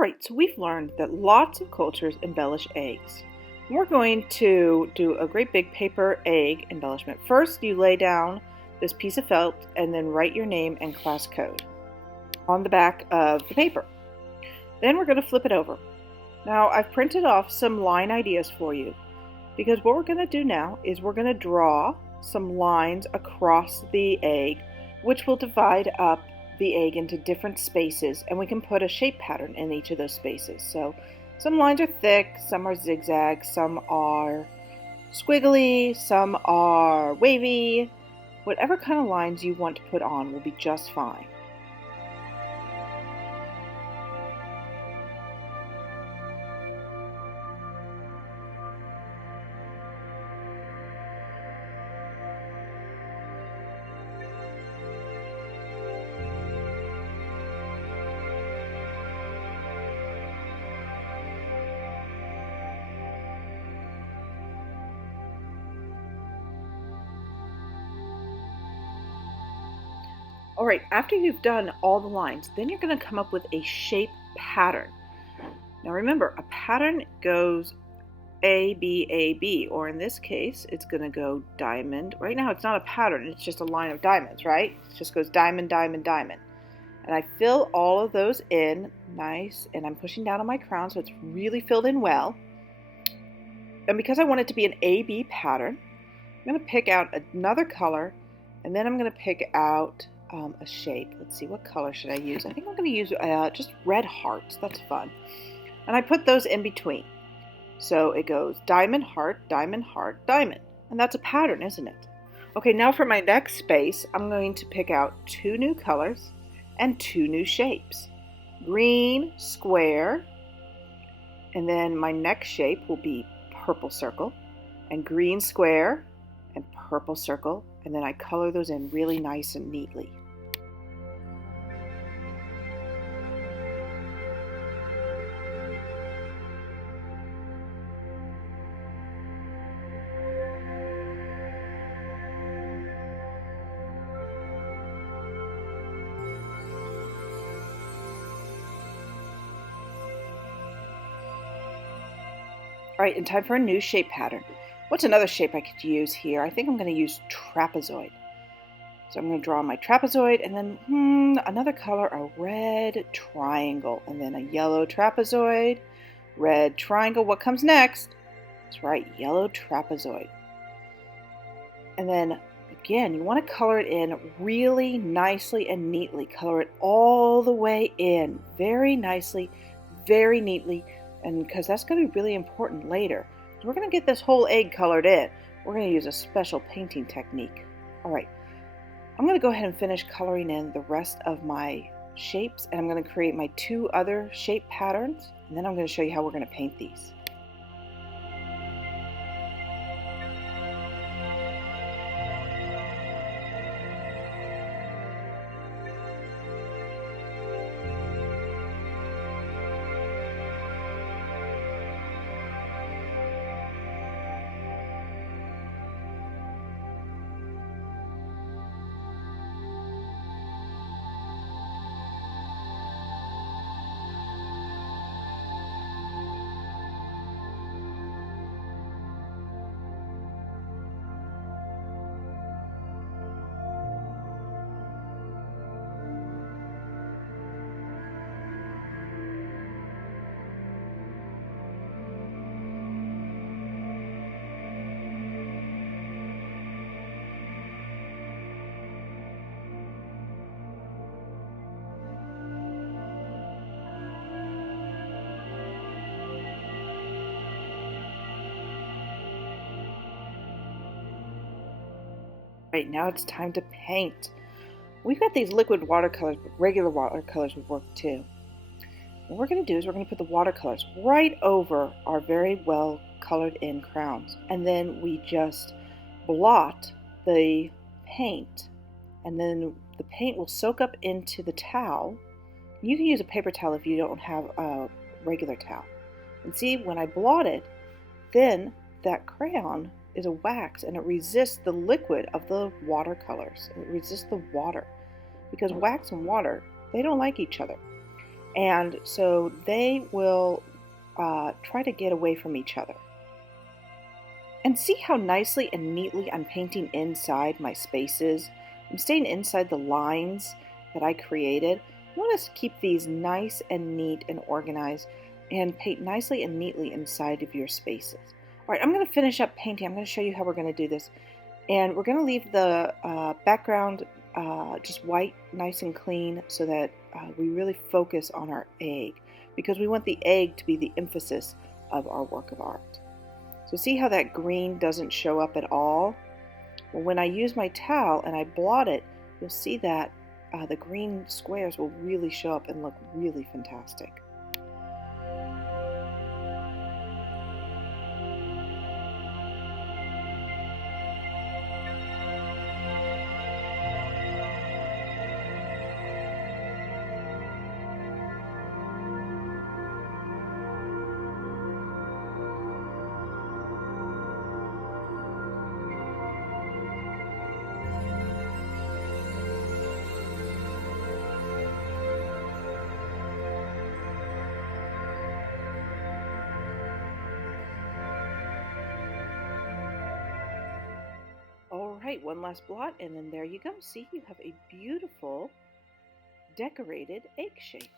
Alright, so we've learned that lots of cultures embellish eggs. We're going to do a great big paper egg embellishment. First, you lay down this piece of felt and then write your name and class code on the back of the paper. Then we're going to flip it over. Now, I've printed off some line ideas for you because what we're going to do now is we're going to draw some lines across the egg, which will divide up the egg into different spaces, and we can put a shape pattern in each of those spaces. So some lines are thick, some are zigzag, some are squiggly, some are wavy. Whatever kind of lines you want to put on will be just fine. Alright, after you've done all the lines, then you're going to come up with a shape pattern. Now remember, a pattern goes A, B, A, B, or in this case, it's going to go diamond. Right now it's not a pattern, it's just a line of diamonds, right? It just goes diamond, diamond, diamond. And I fill all of those in nice, and I'm pushing down on my crown so it's really filled in well. And because I want it to be an A-B pattern, I'm going to pick out another color, and then I'm going to pick out a shape. Let's see, what color should I use? I think I'm going to use just red hearts. That's fun. And I put those in between. So it goes diamond, heart, diamond, heart, diamond. And that's a pattern, isn't it? Okay, now for my next space, I'm going to pick out two new colors and two new shapes. Green square, and then my next shape will be purple circle, and green square, and purple circle, and then I color those in really nice and neatly. Alright, and time for a new shape pattern. What's another shape I could use here? I think I'm going to use trapezoid. So I'm going to draw my trapezoid, and then another color, a red triangle, and then a yellow trapezoid, red triangle. What comes next? That's right, yellow trapezoid. And then again, you want to color it in really nicely and neatly. Color it all the way in, very nicely, very neatly, and because that's going to be really important later. We're going to get this whole egg colored in. We're going to use a special painting technique. All right, I'm going to go ahead and finish coloring in the rest of my shapes, and I'm going to create my two other shape patterns, and then I'm going to show you how we're going to paint these. Right, now it's time to paint. We've got these liquid watercolors, but regular watercolors would work too. What we're going to do is we're going to put the watercolors right over our very well colored in crowns. And then we just blot the paint. And then the paint will soak up into the towel. You can use a paper towel if you don't have a regular towel. And see, when I blot it, then that crayon is a wax and it resists the liquid of the watercolors. It resists the water because wax and water, they don't like each other. And so they will try to get away from each other. And see how nicely and neatly I'm painting inside my spaces. I'm staying inside the lines that I created. You want to keep these nice and neat and organized and paint nicely and neatly inside of your spaces. All right, I'm going to finish up painting. I'm going to show you how we're going to do this. And we're going to leave the background just white, nice and clean, so that we really focus on our egg, because we want the egg to be the emphasis of our work of art. So see how that green doesn't show up at all? Well, when I use my towel and I blot it, you'll see that the green squares will really show up and look really fantastic. All right, one last blot, and then there you go. See, you have a beautiful decorated egg shape.